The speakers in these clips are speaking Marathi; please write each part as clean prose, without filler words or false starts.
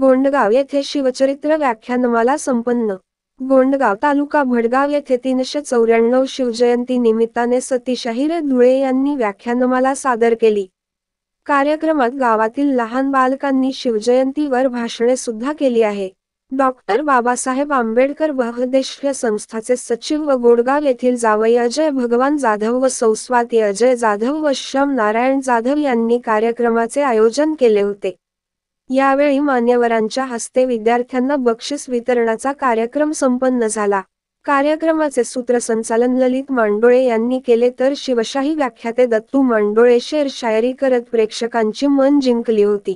गोंडगाव येथे शिवचरित्र व्याख्यानमाला संपन्न। गोंडगाव तालुका भडगाव येथे 394 शिवजयंती निमित्ताने सतीश अहिरे धुळे यांनी व्याख्यानमाला सादर केली। कार्यक्रमात गावातील लहान बालकांनी शिवजयंतीवर भाषणे सुद्धा केली आहे। डॉक्टर बाबासाहेब आंबेडकर बहुउद्देशीय संस्थाचे सचिव व गोंडगाव येथील जावई अजय भगवान जाधव व सौ स्वाती अजय जाधव व श्याम नारायण जाधव यांनी कार्यक्रमाचे आयोजन केले होते। यावेळी मान्यवरांच्या हस्ते विद्यार्थ्यांना बक्षीस वितरणाचा कार्यक्रम संपन्न झाला। कार्यक्रमाचे सूत्रसंचालन ललित मांडोळे यांनी केले तर शिवशाही व्याख्याते दत्तू मांडोळे शेर शायरी करत प्रेक्षकांची मन जिंकली होती।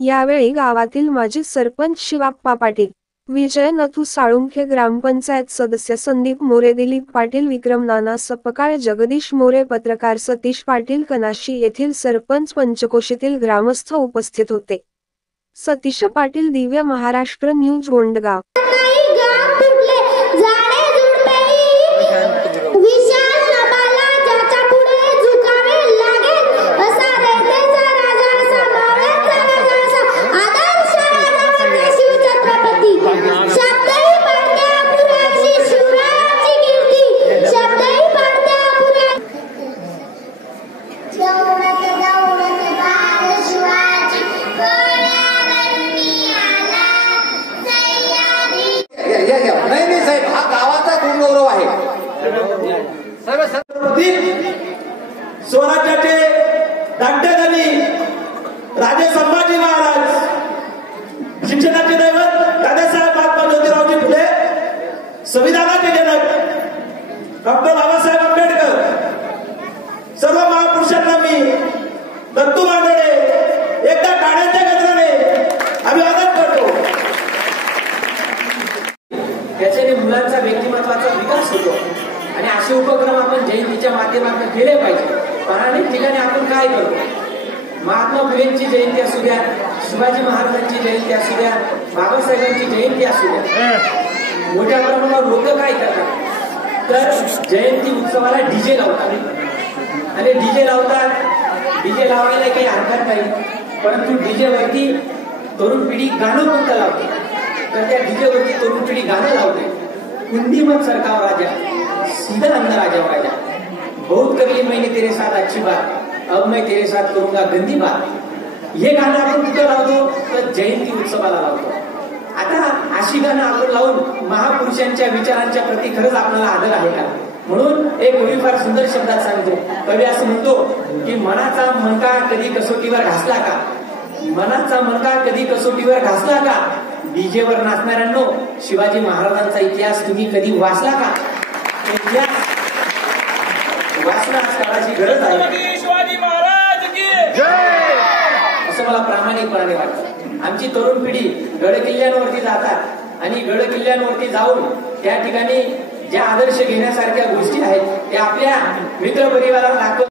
यावेळी गावातील माजी सरपंच शिवाप्पा पाटील, विजय नथू साळुंखे, ग्रामपंचायत सदस्य संदीप मोरे, दिलीप पाटील, विक्रम नाना सपकाळ, जगदीश मोरे, पत्रकार सतीश पाटील, कनाशी येथील सरपंच, पंचकोशीतील ग्रामस्थ उपस्थित होते। सतीश पाटील, दिव्य महाराष्ट्र न्यूज, गोंडगाव। नाही साहेब, हा गावाचा गुणगौरव आहे। स्वराज्याचे दांडेदारी राजे संभाजी महाराज, शिक्षणाचे दैवत दादासाहेब महात्मा ज्योतिरावजी फुले, संविधानाचे जनक डॉक्टर बाबासाहेब आंबेडकर, सर्व महापुरुषांना मी दत्तू मांडोळे एकदा टाळ्यांच्या गजराने अभिवादन करतो। त्याच्याने मुलांचा व्यक्तिमत्वाचा विकास होतो आणि असे उपक्रम आपण जयंतीच्या माध्यमातून केले पाहिजे। पण अनेक ठिकाणी आपण काय करतो, महात्मा फुलेंची जयंती असू द्या, शिवाजी महाराजांची जयंती असू द्या, बाबासाहेबांची जयंती असू द्या, मोठ्या प्रमाणावर लोक काय करतात तर जयंती उत्सवाला डीजे लावतात आणि डीजे लावतात। डीजे लावायला काही हरकत नाही, परंतु डीजे वरती तरुण पिढी गाणं कोणतं लावते तर त्या डीजे वरती तरुण पिढी गाणं लावते। कुंडी मत सरकाव राजा, सीधा अंदर आ जाओ राजा, बहुत कर ली मैंने तेरे साथ अच्छी बात, अब मैं तेरे साथ करूंगा गंदी बात। हे गाणं आपण कुठं लावतो तर जयंती उत्सवाला लावतो। आता अशी गाणं आपण लावून महापुरुषांच्या विचारांच्या प्रती खरंच आपल्याला आदर आहे का? म्हणून एक कवी फार सुंदर शब्दात सांगतो, कवी असं म्हणतो की मनाचा मणका कधी कसोटीवर घासला का, मनाचा मणका कधी कसोटीवर घासला का, डीजेवर नाचणाऱ्यांनो शिवाजी महाराजांचा इतिहास तुम्ही कधी वाचला का? इतिहास वाचणं काळाची गरज आहे। शिवाजी महाराज की जय असं मला प्रामाणिकपणाने वाटतं। आमची तरुण पिढी गड किल्ल्यांवरती जातात आणि गड किल्ल्यांवरती जाऊन त्या ठिकाणी ज्या आदर्श घेण्यासारख्या गोष्टी आहेत त्या आपल्या मित्र परिवाराला दाखवतात।